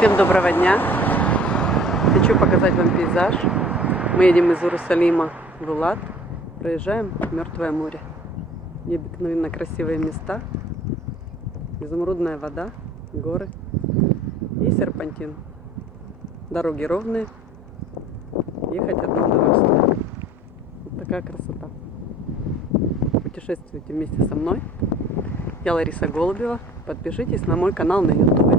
Всем доброго дня! Хочу показать вам пейзаж. Мы едем из Иерусалима в Элат, проезжаем Мертвое море. Необыкновенно красивые места, изумрудная вода, горы и серпантин. Дороги ровные, ехать одно удовольствие. Вот такая красота. Путешествуйте вместе со мной. Я Лариса Голубева. Подпишитесь на мой канал на YouTube.